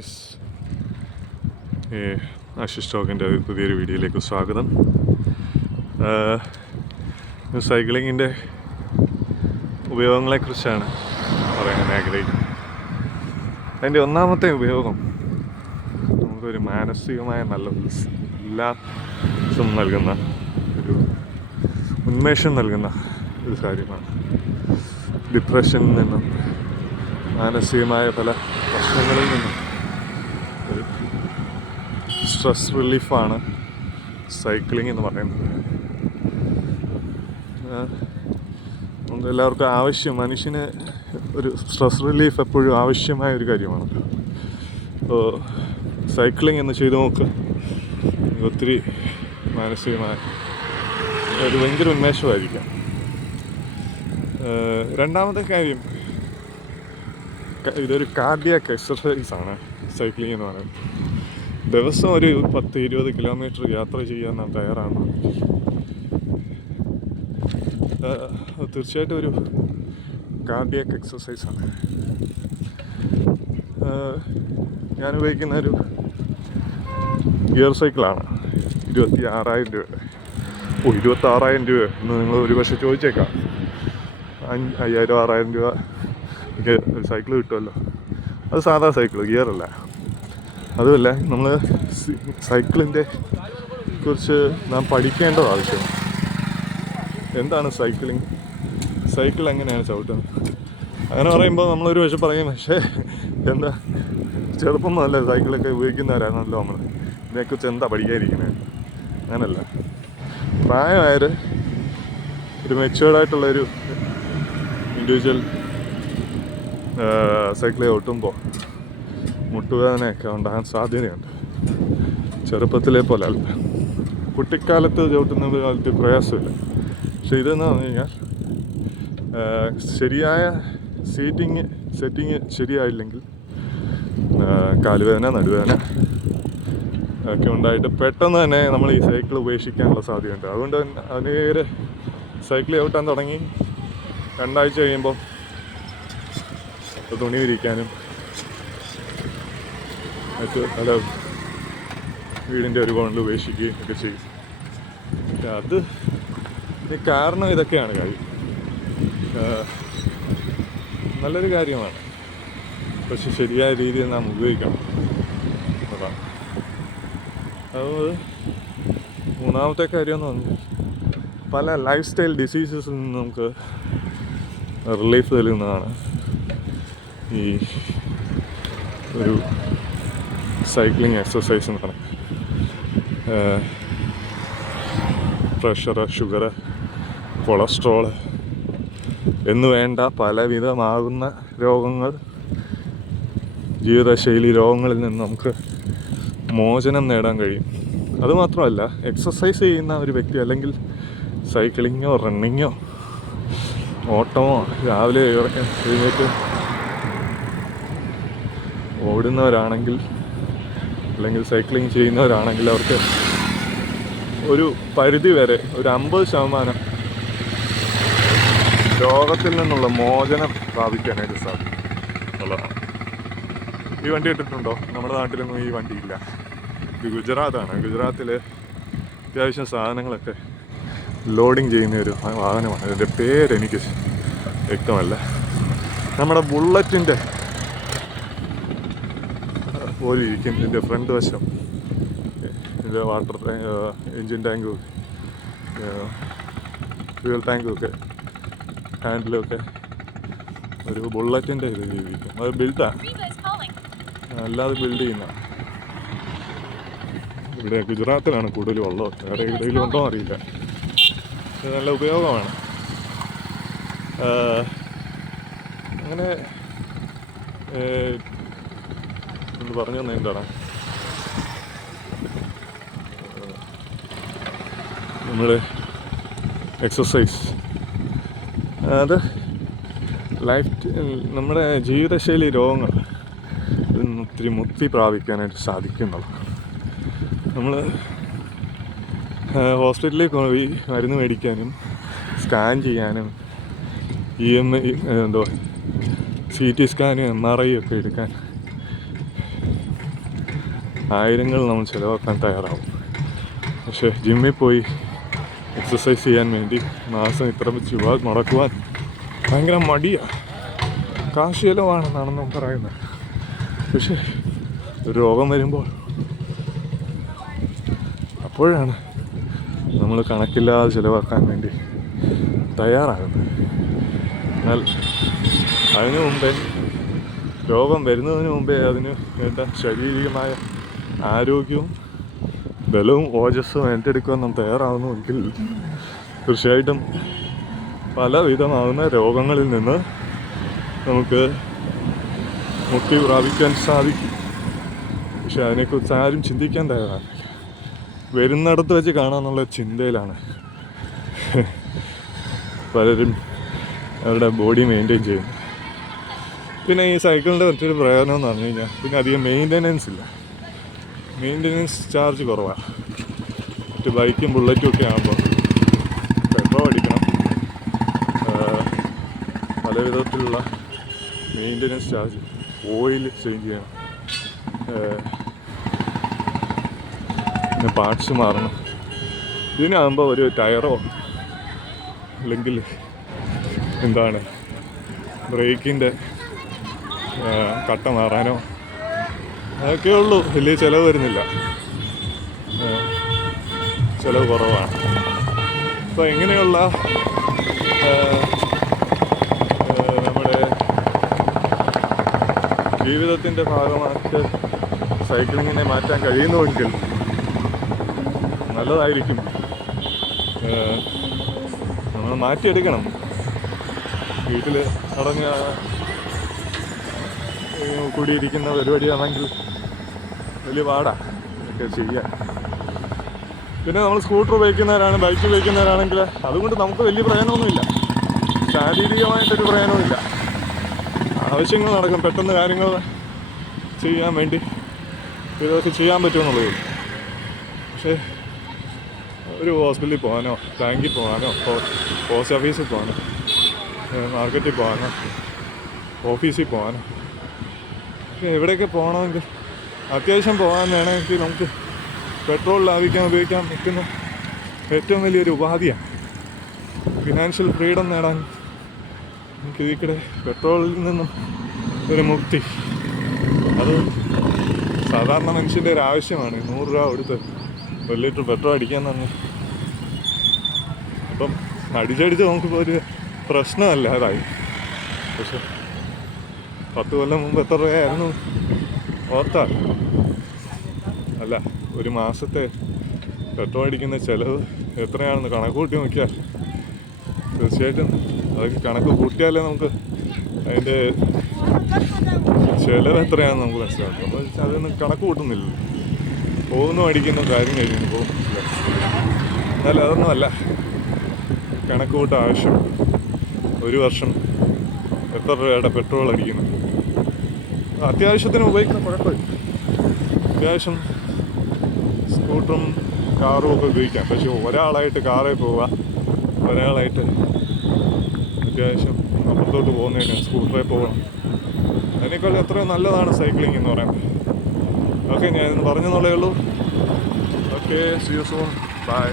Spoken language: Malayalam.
ഗൈസ്, ആശിഷ് ടോക്കിൻ്റെ പുതിയൊരു വീഡിയോയിലേക്ക് സ്വാഗതം. സൈക്ലിങ്ങിൻ്റെ ഉപയോഗങ്ങളെക്കുറിച്ചാണ് പറയാൻ ആഗ്രഹിക്കുന്നത്. അതിൻ്റെ ഒന്നാമത്തെ ഉപയോഗം നമുക്കൊരു മാനസികമായ നല്ല ഉല്ലാസം നൽകുന്ന ഒരു ഉന്മേഷം നൽകുന്ന ഒരു കാര്യമാണ്. ഡിപ്രഷനിൽ നിന്നും മാനസികമായ പല പ്രശ്നങ്ങളിൽ നിന്നും ഒരു സ്ട്രെസ് റിലീഫാണ് സൈക്ലിംഗ് എന്ന് പറയുന്നത്. എല്ലാവർക്കും ആവശ്യം, മനുഷ്യന് ഒരു സ്ട്രെസ് റിലീഫ് എപ്പോഴും ആവശ്യമായ ഒരു കാര്യമാണ്. അപ്പോൾ സൈക്ലിംഗ് എന്ന് ചെയ്ത് നോക്ക്, ഒത്തിരി മാനസികമായ ഒരു ഭയങ്കര ഉന്മേഷമായിരിക്കാം. രണ്ടാമത്തെ കാര്യം, ഇതൊരു കാർഡിയാക് എക്സർസൈസാണ് സൈക്ലിംഗ് എന്ന് പറയുന്നത്. ദിവസം ഒരു 10-20 കിലോമീറ്റർ യാത്ര ചെയ്യാൻ നാം തയ്യാറാണ്. തീർച്ചയായിട്ടും ഒരു കാർഡിയാക് എക്സർസൈസാണ്. ഞാൻ ഉപയോഗിക്കുന്ന ഒരു ഗിയർ സൈക്കിളാണ്. 26,000 രൂപ. 26,000 രൂപ എന്ന് നിങ്ങൾ ഒരു പക്ഷേ ചോദിച്ചേക്കാം. 5,000-6,000 രൂപ എനിക്ക് ഒരു സൈക്കിൾ കിട്ടുമല്ലോ. അത് സാധാ സൈക്കിൾ, ഗിയറല്ല. അതുമല്ല, നമ്മൾ സൈക്കിളിൻ്റെ കുറിച്ച് നാം പഠിക്കേണ്ടത് ആവശ്യമാണ്. എന്താണ് സൈക്ലിംഗ്, സൈക്കിൾ എങ്ങനെയാണ് ചവിട്ടുന്നത് അങ്ങനെ പറയുമ്പോൾ നമ്മളൊരു പക്ഷേ പറയും, പക്ഷേ എന്താ ചെറുപ്പം മുതലേ സൈക്കിളൊക്കെ ഉപയോഗിക്കുന്നവരാണല്ലോ നമ്മൾ, ഇതിനെക്കുറിച്ച് എന്താ പഠിക്കാതിരിക്കുന്നത്? അങ്ങനല്ല. പ്രായമായൊരു മെച്യൂർഡായിട്ടുള്ളൊരു ഇൻഡിവിജ്വൽ സൈക്കിൾ ചവിട്ടുമ്പോൾ മുട്ടുവേദനയൊക്കെ ഉണ്ടാകാൻ സാധ്യതയുണ്ട്. ചെറുപ്പത്തിലെ പോലെ അല്ല. കുട്ടിക്കാലത്ത് ചവിട്ടുന്നത് കാലത്ത് പ്രയാസമില്ല. പക്ഷെ ഇതെന്ന് പറഞ്ഞു കഴിഞ്ഞാൽ ശരിയായ സെറ്റിങ് ശരിയായില്ലെങ്കിൽ കാലുവേദന, നടുവേദന ഒക്കെ ഉണ്ടായിട്ട് പെട്ടെന്ന് തന്നെ നമ്മൾ ഈ സൈക്കിൾ ഉപേക്ഷിക്കാനുള്ള സാധ്യതയുണ്ട്. അതുകൊണ്ട് തന്നെ അതിന് സൈക്കിൾ ചവിട്ടാൻ തുടങ്ങി 2 ആഴ്ച കഴിയുമ്പോൾ തുണി വിരിക്കാനും മറ്റ് പല വീടിൻ്റെ ഒരു കോണിൽ ഉപേക്ഷിക്കുകയും ഒക്കെ ചെയ്യും. അത് കാരണം ഇതൊക്കെയാണ് കാര്യം. നല്ലൊരു കാര്യമാണ്, പക്ഷെ ശരിയായ രീതിയിൽ നാം ഉപയോഗിക്കണം അതാണ്. അത് മൂന്നാമത്തെ കാര്യം എന്ന് പറഞ്ഞാൽ പല ലൈഫ് സ്റ്റൈൽ ഡിസീസസിൽ നിന്ന് നമുക്ക് റിലീഫ് നൽകുന്നതാണ് ഈ ഒരു സൈക്ലിംഗ് എക്സസൈസ് എന്ന് പറയുന്നത്. പ്രഷർ, ഷുഗർ, കൊളസ്ട്രോള് എന്ന് വേണ്ട പലവിധമാകുന്ന രോഗങ്ങൾ, ജീവിതശൈലി രോഗങ്ങളിൽ നിന്ന് നമുക്ക് മോചനം നേടാൻ കഴിയും. അതുമാത്രമല്ല, എക്സസൈസ് ചെയ്യുന്ന ഒരു വ്യക്തി, അല്ലെങ്കിൽ സൈക്ലിങ്ങോ റണ്ണിങ്ങോ ഓട്ടമോ രാവിലെ എഴുന്നേറ്റ് ഓടുന്നവരാണെങ്കിൽ, അല്ലെങ്കിൽ സൈക്ലിംഗ് ചെയ്യുന്നവരാണെങ്കിൽ അവർക്ക് ഒരു പരിധി വരെ ഒരു 50% രോഗത്തിൽ നിന്നുള്ള മോചനം പ്രാപിക്കാനായിട്ട് സാധിക്കും എന്നുള്ളതാണ്. ഈ വണ്ടി ഇട്ടിട്ടുണ്ടോ? നമ്മുടെ നാട്ടിലൊന്നും ഈ വണ്ടിയില്ല. ഇത് ഗുജറാത്താണ്. ഗുജറാത്തിൽ അത്യാവശ്യം സാധനങ്ങളൊക്കെ ലോഡിങ് ചെയ്യുന്ന ഒരു വാഹനമാണ്. ഇതിൻ്റെ പേരെനിക്ക് വ്യക്തമല്ല. നമ്മുടെ ബുള്ളറ്റിൻ്റെ പോലെ ഇരിക്കും ഇതിൻ്റെ ഫ്രണ്ട് വശം. ഇതിൻ്റെ വാട്ടർ എൻജിൻ ടാങ്കും ഫ്യൂൽ ടാങ്കും ഒക്കെ, ഹാൻഡിലൊക്കെ ഒരു ബുള്ളറ്റിൻ്റെ ഇത് ഇരിക്കും. അത് ബിൽഡാണ്, അല്ലാതെ ബിൽഡ് ചെയ്യുന്നതാണ്. ഇവിടെ ഗുജറാത്തിലാണ് കൂടുതലും ഉള്ളത്. വേറെ എവിടെയെങ്കിലും ഉണ്ടോ അറിയില്ല. ഇത് നല്ല ഉപയോഗമാണ്. അങ്ങനെ എന്ന് പറഞ്ഞു തന്നെ എന്താണ് നമ്മുടെ എക്സസൈസ്, അത് നമ്മുടെ ജീവിതശൈലി രോഗങ്ങൾ ഒത്തിരി മുക്തി പ്രാപിക്കാനായിട്ട് സാധിക്കുന്നുള്ളൂ. നമ്മൾ ഹോസ്പിറ്റലിൽ പോയി മരുന്ന് മേടിക്കാനും സ്കാൻ ചെയ്യാനും CT സ്കാനും MRI ഒക്കെ എടുക്കാൻ ആയിരങ്ങൾ നമ്മൾ ചിലവാക്കാൻ തയ്യാറാവും. പക്ഷേ ജിമ്മിൽ പോയി എക്സസൈസ് ചെയ്യാൻ വേണ്ടി മാസം ഇത്ര രൂപ മുടക്കുവാൻ ഭയങ്കര മടിയാണ്, കാശ് ചിലവാണെന്നാണ് പറയുന്നത്. പക്ഷേ ഒരു രോഗം വരുമ്പോൾ അപ്പോഴാണ് നമ്മൾ കണക്കില്ലാതെ ചിലവാക്കാൻ വേണ്ടി തയ്യാറാകുന്നത്. എന്നാൽ അതിനു മുമ്പേ, രോഗം വരുന്നതിന് മുമ്പേ അതിന് വേണ്ട ശാരീരികമായ ആരോഗ്യവും ബലവും ഓജസ്സും ഏറ്റെടുക്കുവാൻ നാം തയ്യാറാകുന്നുവെങ്കിൽ തീർച്ചയായിട്ടും പലവിധമാകുന്ന രോഗങ്ങളിൽ നിന്ന് നമുക്ക് മുക്തി പ്രാപിക്കാൻ സാധിക്കും. പക്ഷെ അതിനെക്കുറിച്ച് ആരും ചിന്തിക്കാൻ തയ്യാറാണ്. വരുന്നിടത്ത് വെച്ച് കാണാമെന്നുള്ള ചിന്തയിലാണ് പലരും അവരുടെ ബോഡി മെയിൻറ്റെയിൻ ചെയ്യുന്നത്. പിന്നെ ഈ സൈക്കിളിൻ്റെ മറ്റൊരു പ്രയോജനം എന്ന് പറഞ്ഞു കഴിഞ്ഞാൽ പിന്നെ അധികം മെയിൻ്റെനൻസ് ഇല്ല, മെയിൻ്റെനൻസ് ചാർജ് കുറവാണ്. മറ്റ് ബൈക്കും ബുള്ളറ്റും ഒക്കെ ആകുമ്പോൾ പെട്രോൾ അടിക്കണം, പല വിധത്തിലുള്ള മെയിൻ്റെനൻസ് ചാർജ്, ഓയിൽ ചേഞ്ച് ചെയ്യണം, പിന്നെ പാർട്സ് മാറണം. ഇതിനാകുമ്പോൾ ഒരു ടയറോ അല്ലെങ്കിൽ എന്താണ് ബ്രേക്കിൻ്റെ കട്ട മാറാനോ അതൊക്കെ ഉള്ളൂ, വലിയ ചിലവ് വരുന്നില്ല, ചിലവ് കുറവാണ്. അപ്പോൾ ഇങ്ങനെയുള്ള നമ്മുടെ ജീവിതത്തിൻ്റെ ഭാഗമായിട്ട് സൈക്ലിങ്ങിനെ മാറ്റാൻ കഴിയുന്നുവെങ്കിൽ നല്ലതായിരിക്കും. നമ്മൾ മാറ്റിയെടുക്കണം. വീട്ടിൽ അടഞ്ഞ കൂടിയിരിക്കുന്ന പരിപാടിയാണെങ്കിൽ വലിയ പാടാണ് ഒക്കെ ചെയ്യാൻ. പിന്നെ നമ്മൾ സ്കൂട്ടർ ഉപയോഗിക്കുന്നവരാണ്, ബൈക്ക് ഉപയോഗിക്കുന്നവരാണെങ്കിൽ അതുകൊണ്ട് നമുക്ക് വലിയ പ്രയോജനമൊന്നുമില്ല, ശാരീരികമായിട്ടൊരു പ്രയോജനമില്ല. ആവശ്യങ്ങൾ നടക്കും, പെട്ടെന്ന് കാര്യങ്ങൾ ചെയ്യാൻ വേണ്ടി ഇതൊക്കെ ചെയ്യാൻ പറ്റുമെന്നുള്ളൂ. പക്ഷേ ഒരു ഹോസ്പിറ്റലിൽ പോകാനോ ബാങ്കിൽ പോകാനോ പോസ്റ്റ് ഓഫീസിൽ പോകാനോ മാർക്കറ്റിൽ പോകാനോ ഓഫീസിൽ പോകാനോ എവിടെയൊക്കെ പോകണമെങ്കിൽ അത്യാവശ്യം പോകാൻ വേണമെങ്കിൽ നമുക്ക് പെട്രോൾ ലാഭിക്കാൻ ഉപയോഗിക്കാൻ പറ്റുന്ന ഏറ്റവും വലിയൊരു ഉപാധിയാണ്. ഫിനാൻഷ്യൽ ഫ്രീഡം നേടാൻ നമുക്ക് ഇതിൽക്കൂടെ പെട്രോളിൽ നിന്നും ഒരു മുക്തി, അത് സാധാരണ മനുഷ്യൻ്റെ ഒരു ആവശ്യമാണ്. 100 രൂപ കൊടുത്ത് 1 ലിറ്റർ പെട്രോൾ അടിക്കാൻ തന്നെ. അപ്പം അടിച്ചടിച്ച് നമുക്കിപ്പോൾ ഒരു പ്രശ്നമല്ലാതായി. പക്ഷെ 10 കൊല്ലം മുമ്പ് എത്ര രൂപയായിരുന്നു ഓർത്താൽ? അല്ല, ഒരു മാസത്തെ പെട്രോൾ അടിക്കുന്ന ചിലവ് എത്രയാണെന്ന് കണക്ക് കൂട്ടി നോക്കിയാൽ തീർച്ചയായിട്ടും അതൊക്കെ കണക്ക് കൂട്ടിയാലേ നമുക്ക് അതിൻ്റെ ചിലവ് എത്രയാണെന്ന് നമുക്ക് മനസ്സിലാക്കും. അപ്പോൾ അതൊന്നും കണക്ക് കൂട്ടുന്നില്ല, പോകുന്നു അടിക്കുന്ന കാര്യം കഴിഞ്ഞു പോകും. എന്നാലും അതൊന്നുമല്ല കണക്ക് കൂട്ട ആവശ്യം. ഒരു വർഷം എത്ര രൂപയുടെ പെട്രോൾ അടിക്കുന്നു? അത്യാവശ്യത്തിന് ഉപയോഗിക്കുന്ന കുഴപ്പമില്ല, അത്യാവശ്യം സ്കൂട്ടറും കാറും ഒക്കെ ഉപയോഗിക്കാം. പക്ഷെ ഒരാളായിട്ട് കാറിൽ പോവുക, ഒരാളായിട്ട് അത്യാവശ്യം അപ്പുറത്തോട്ട് പോകുന്നതിന് സ്കൂട്ടറിൽ പോകണം, അതിനേക്കാൾ എത്രയോ നല്ലതാണ് സൈക്ലിംഗ് എന്ന് പറയുന്നത്. ഓക്കെ, ഞാൻ പറഞ്ഞെന്നുള്ളേ ഉള്ളൂ. Okay, see you soon, by.